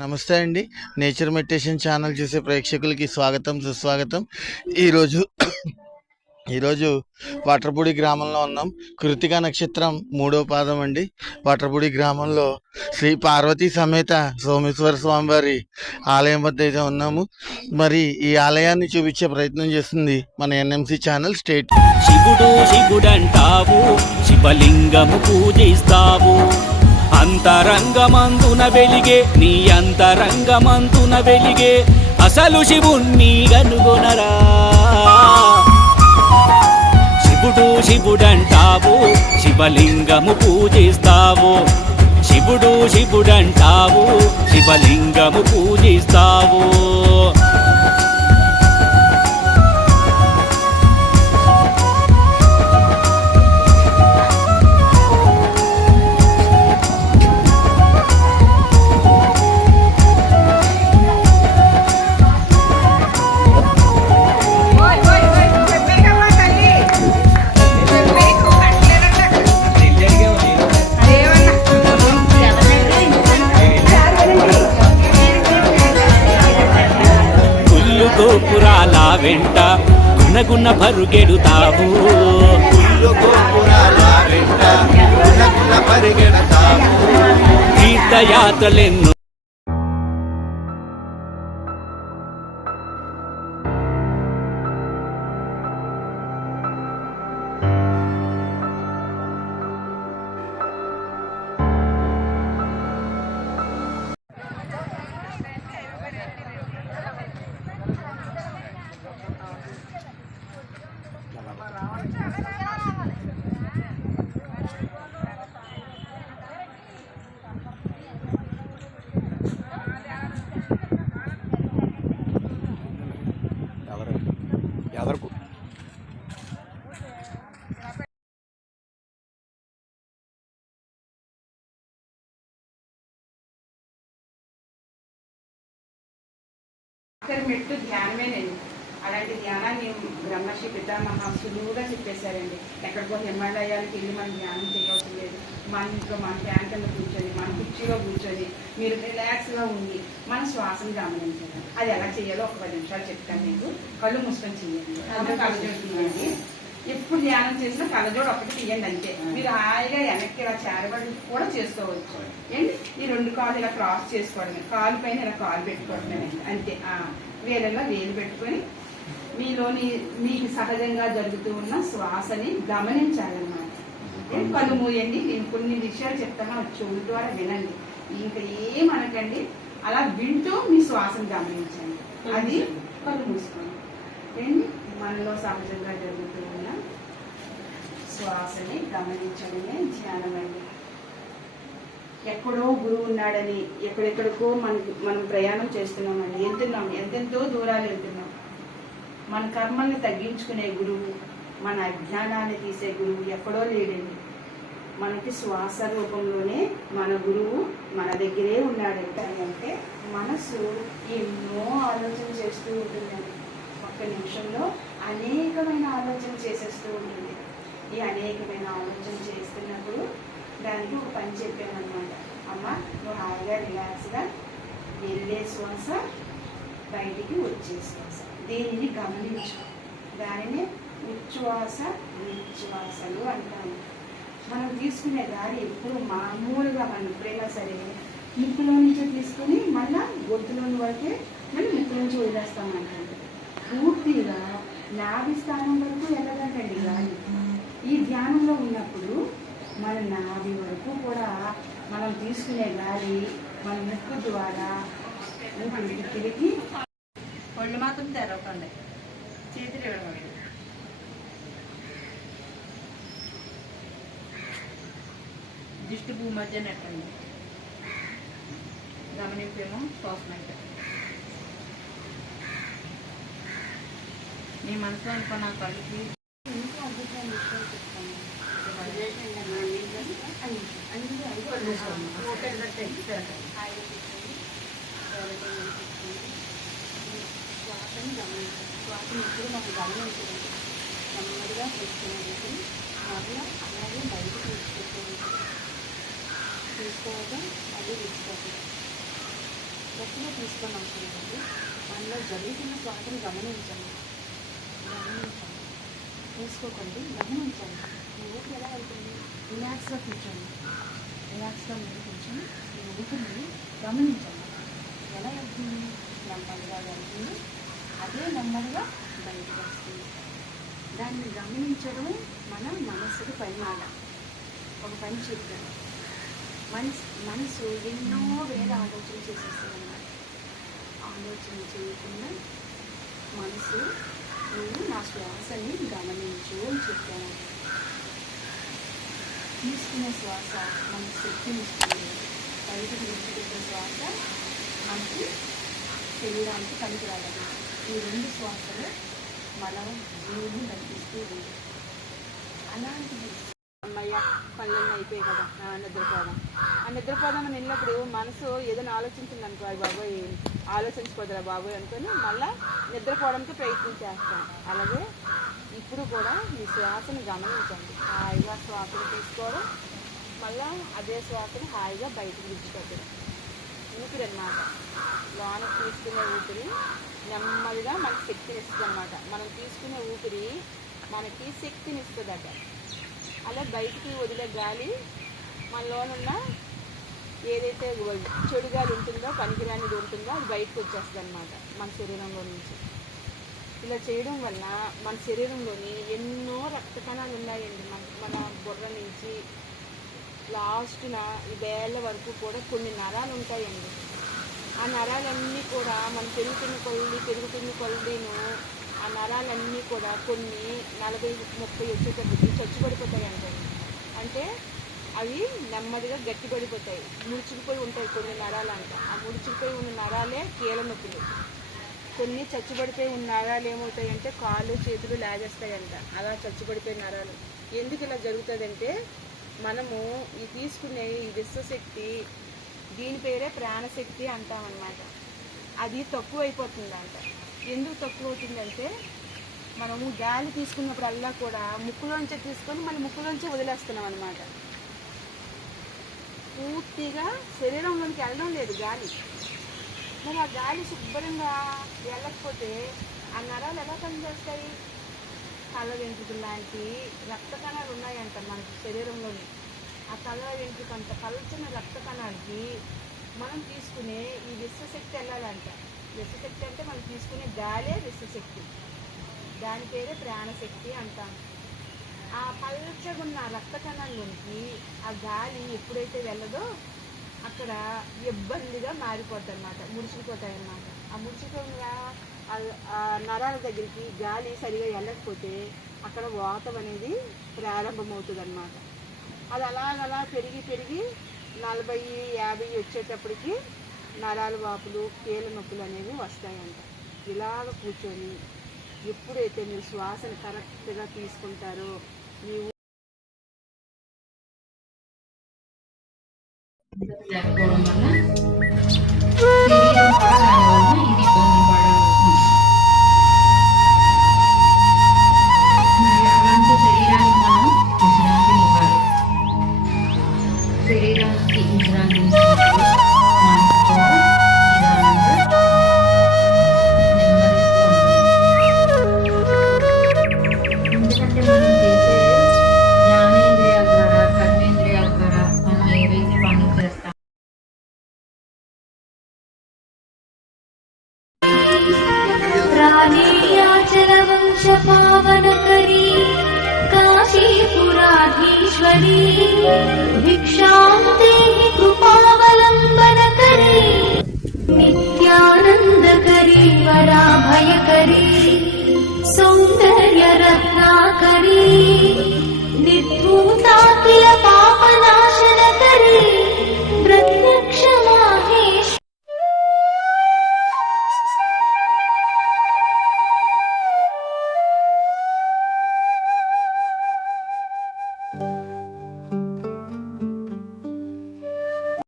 నమస్తే అండి. Nature meditation channel చూసే ప్రేక్షకులకి స్వాగతం సుస్వాగతం. ఈరోజు ఈరోజు వాటర్పూడి గ్రామంలో ఉన్నాం. కృతిక నక్షత్రం మూడో పాదం అండి. వాటర్పూడి గ్రామంలో శ్రీ పార్వతీ సమేత సోమేశ్వర స్వామివారి ఆలయం వద్ద అయితే ఉన్నాము. మరి ఈ ఆలయాన్ని చూపించే ప్రయత్నం చేస్తుంది మన ఎన్ఎంసి ఛానల్ స్టేట్. శివుడు శివుడంటావు శివలింగము పూజిస్తావు. అంతరంగమందున వెలిగే నీ అంతరంగమందున వెలిగే అసలు శివుణ్ణి కనుగొనరా శివుడు శివుడంటావు శివలింగము పూజిస్తావు. శివుడు శివుడంటావు శివలింగము పూజిస్తావు. గోపురాల వెంట గుణగుణ పరుగెడుతావు. తీర్థయాత్రలెన్నో ఆఖరి మెట్టు ధ్యానమేనండి. అలాంటి ధ్యానాన్ని బ్రహ్మశ్రీ పితామహ సులువుగా చెప్పేశారండి. ఎక్కడికో హిమాలయాలకు వెళ్ళి మనం ధ్యానం చేయవలసిన లేదు. మన ఇంట్లో మన ఫ్యాన్ కింద కూర్చొని మన కుర్చీలో కూర్చొని మీరు రిలాక్స్గా ఉండి మన శ్వాసను గమనించండి. అది ఎలా చేయాలో ఒక పది నిమిషాలు చెప్తాను మీకు. కళ్ళు మూసుకొని చేయండి. అందరూ కళ్ళజోడు తీయండి ఎప్పుడు ధ్యానం చేసినా కళ్ళజోడు ఒకటి తీయండి అంతే. మీరు హాయిగా వెనక్కి ఇలా చేరబడి కూడా చేసుకోవచ్చు. ఏంటి? ఈ రెండు కాళ్ళు ఇలా క్రాస్ చేసుకోవడమే. కాలు పైన ఇలా కాలు పెట్టుకోవడమే అంతే. వేలల్లో వేలు పెట్టుకొని మీలోని మీకు సహజంగా జరుగుతూ ఉన్న శ్వాసని గమనించాలన్నమాట. కళ్ళు మూయండి. నేను కొన్ని విషయాలు చెప్తాను. చెవుల ద్వారా వినండి. ఇంకా ఏమనకండి అలా వింటూ మీ శ్వాసను గమనించండి. అది కళ్ళు మూసుకోండి. మనలో సహజంగా జరుగుతూ ఉన్న శ్వాసని గమనించడమే ధ్యానం అండి ఎక్కడో గురువు ఉన్నాడని ఎక్కడెక్కడికో మనకి మనం ప్రయాణం చేస్తున్నామండి. వెళ్తున్నాం ఎంతెంతో దూరాలు వెళ్తున్నాం. మన కర్మల్ని తగ్గించుకునే గురువు మన అజ్ఞానాన్ని తీసే గురువు ఎక్కడో లేడండి. మనకి శ్వాస రూపంలోనే మన గురువు మన దగ్గరే ఉన్నాడంట అంటే మనసు ఎన్నో ఆలోచన చేస్తూ ఉంటుందండి ఒక్క నిమిషంలో అనేకమైన ఆలోచన చేసేస్తూ ఉంటుంది. ఈ అనేకమైన ఆలోచన చేస్తున్నప్పుడు దానికి ఒక పని చెప్పామన్నమాట. అమ్మ నువ్వు హాయిగా రిలాక్స్గా వెళ్ళే శ్వాస బయటికి వచ్చే శ్వాస. దీనిని గమనించు. దానిని ఉచ్ఛ్వాస నిశ్వాసలు అంటాము. మనం తీసుకునే దారి ఎప్పుడు మామూలుగా మనం ఎప్పుడైనా సరే ముక్కులో నుంచి తీసుకుని మళ్ళా గొంతులోని వరకే మనం ముక్కు నుంచి వదిలేస్తామంటే పూర్తిగా నాభి స్థానం వరకు వెళ్ళదంటండి గాలి ఈ ధ్యానంలో ఉన్నప్పుడు మన నాభి వరకు కూడా మనం తీసుకునే గాలి మన ముక్కు ద్వారా ఊపిరికి తిరిగి ఒళ్ళు మాత్రం తెరవకండి. చేతులు ఇవ్వడం. దిష్టి భూ మధ్య నెట్టండి గమనింపేమో శ్వాస అయితే నీ మనసులో అనుకున్న కళ్ళకి ఇంకా విషయాలు చెప్తాను శ్వాసని గమనించాలి శ్వాసని ఎప్పుడు మనం గమనించలేదు నెమ్మదిగా తీసుకునేది మరియు అలాగే బయటకు తీసుకెళ్ళి తీసుకోవడం అది తీసుకోవడం గట్టిగా తీసుకొని అవసరం లేదు మనలో జరుగుతున్న శ్వాసను గమనించండి గమనించండి వేసుకోకండి గమనించండి. మీ ఊపిరి ఎలా వెళ్తుంది రిలాక్స్గా కూర్చోండి. రిలాక్స్గా మీరు కూర్చొని మీ ఊపిరిని గమనించండి. ఎలా వెళ్తుంది నెమ్మదిగా వెళ్తుంది. అదే నెమ్మదిగా బయటకు వస్తుంది. దాన్ని గమనించడం మన మనసుకు పరిమాణం. ఒక పని చెప్తాను మనసు మనసు ఎన్నో వేల ఆలోచనలు చేసేస్తుంది. అన్నమాట ఆలోచన చేయకుండా మనసు నేను నా శ్వాసని గమనించు అని చెప్పాను. తీసుకునే శ్వాస మనకు శక్తిని ఇస్తుంది. బయటకు విడిచిపెట్టిన శ్వాస మనకి శరీరానికి పనికిరాదు. ఈ రెండు శ్వాసలు మనం జీవుని కనిపిస్తూ ఉంది అలాంటిది అమ్మయ్య పనులన్నీ అయిపోయాయి కదా. నిద్రపోదాం. ఆ నిద్రపోదాం అని వెళ్ళినప్పుడు మనసు ఏదైనా ఆలోచించింది అనుకో బాబోయ్ ఆలోచించుకోదురా బాబోయ్ అనుకొని మళ్ళా నిద్రపోవడానికి ప్రయత్నం చేస్తాం. అలాగే ఇప్పుడు కూడా మీ శ్వాసను గమనించండి. హాయిగా శ్వాసను తీసుకోవడం మళ్ళా అదే శ్వాసను హాయిగా బయటకు విడిచిపెట్టడం. ఊపిరి అనమాట లోన తీసుకునే ఊపిరి నెమ్మదిగా మనకి శక్తిని ఇస్తుంది అనమాట మనం తీసుకునే ఊపిరి మనకి శక్తిని ఇస్తుందట అలా బయటికి వదిలే గాలి మనలోనున్న ఏదైతే చెడు గాలి ఉంటుందో పనికిరానిది ఉంటుందో అది బయటకు వచ్చేస్తుంది అనమాట మన శరీరంలో నుంచి. ఇలా చేయడం వల్ల మన శరీరంలోని ఎన్నో రక్త కణాలు ఉన్నాయండి. మన మన బుర్ర నుంచి లాస్ట్న ఈ వేళ్ళ వరకు కూడా కొన్ని నరాలు ఉంటాయండి. ఆ నరాలన్నీ కూడా మనం పెరుగుతున్న కొల్లి పెరుగుతున్న కొల్లిను ఆ నరాలన్నీ కూడా కొన్ని నలభై ముప్పై వచ్చేటప్పటికి చచ్చిపడిపోతాయి అంటండి అంటే అవి నెమ్మదిగా గట్టిపడిపోతాయి. ముడుచుకుపోయి ఉంటాయి కొన్ని నరాలు అంట ఆ ముడుచుకుపోయి ఉన్న నరాలే కీల నొప్పులు. కొన్ని చచ్చిపడిపోయి ఉన్న నరాలు ఏమవుతాయంటే కాళ్ళు చేతులు లాగేస్తాయంట. అలా చచ్చిపడిపోయే నరాలు. ఎందుకు ఇలా జరుగుతుందంటే మనము ఈ తీసుకునే ఈ విశ్వశక్తి దీని పేరే ప్రాణశక్తి అంటామన్నమాట. అది తక్కువ అయిపోతుందంట ఎందుకు తక్కువ అవుతుందంటే మనము గాలి తీసుకున్నప్పుడల్లా కూడా ముక్కులోంచే తీసుకొని మళ్ళీ ముక్కులోంచే వదిలేస్తున్నాం అనమాట పూర్తిగా శరీరంలోనికి వెళ్ళడం లేదు గాలి. మరి ఆ గాలి శుభ్రంగా వెళ్ళకపోతే ఆ నరాలు ఎలా పనిచేస్తాయి? కళ్ళ వెంట్రుకలు లాంటి రక్త కణాలు ఉన్నాయంట మన శరీరంలోని. ఆ కళ్ళ వెంట్రుకంత అంత రక్త కణాలకి మనం తీసుకునే ఈ విశ్వశక్తి వెళ్ళాలంట విశ్వశక్తి అంటే మనం తీసుకునే గాలే విశ్వశక్తి. దాని పేరే ప్రాణశక్తి అంటాం. ఆ పల్చగున్న రక్త కణాల్లోనికి ఆ గాలి ఎప్పుడైతే వెళ్ళదో అక్కడ ఇబ్బందిగా మారిపోద్ది అనమాట ముడిచిపోతాయి అన్నమాట ఆ ముడిచిపోయిన ఆ- నరాల దగ్గరికి గాలి సరిగా వెళ్ళకపోతే అక్కడ వాతం అనేది ప్రారంభమవుతుంది అనమాట అది అలాగలా పెరిగి పెరిగి నలభై యాభై వచ్చేటప్పటికి నరాలు వాపులు కీళ్ళ నొప్పులు అనేవి వస్తాయంట. ఇలాగ కూర్చొని ఎప్పుడైతే మీరు శ్వాసను కరెక్ట్గా తీసుకుంటారో మీ లేకపోవడం వల్ల भिक्षान्त